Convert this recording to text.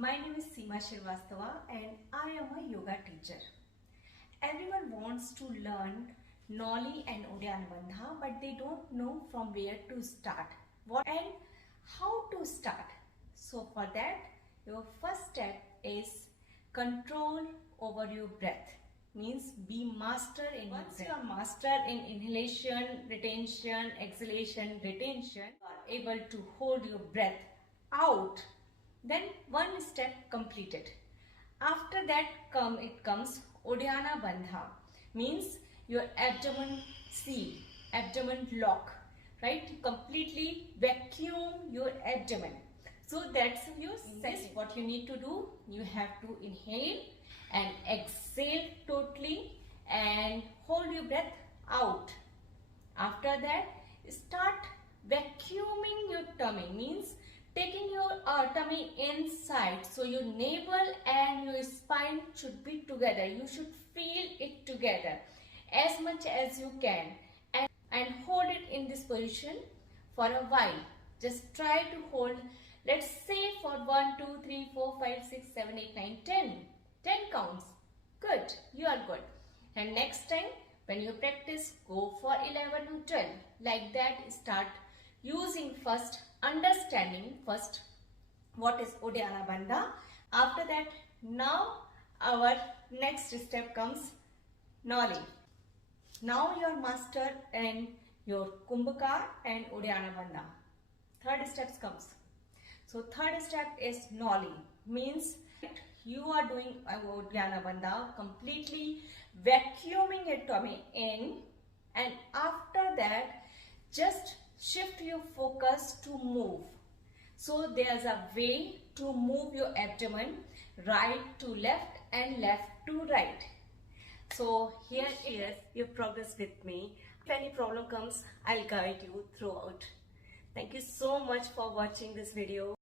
My name is Seema Shrivastava and I am a yoga teacher. Everyone wants to learn Nauli and Uddiyana Bandha, but they don't know from where to start and how to start. So for that, your first step is control over your breath. Means be master in once you are master in inhalation, retention, exhalation, retention, you are able to hold your breath out, then one step completed. After that comes Uddiyana Bandha, means your abdomen seal, abdomen lock, right? Completely vacuum your abdomen. So that's your second. What you need to do, you have to inhale and exhale totally and hold your breath out. After that, start vacuuming your tummy, means taking your tummy inside. So your navel and your spine should be together. You should feel it together as much as you can and hold it in this position for a while. Just try to hold, let's say for 1, 2, 3, 4, 5, 6, 7, 8, 9, 10. 10 counts. Good. You are good. And next time when you practice, go for 11 to 12. Like that, start using first, understanding first what is Uddiyana Bandha. After that, now our next step comes Nauli. Now you are master in your Kumbhaka and Uddiyana Bandha. Third step comes. So third step is Nauli, means you are doing Uddiyana Bandha, completely vacuuming your tummy in, and after that just shift your focus to move. So there's a way to move your abdomen right to left and left to right. So here is your progress with me. If any problem comes, I'll guide you throughout. Thank you so much for watching this video.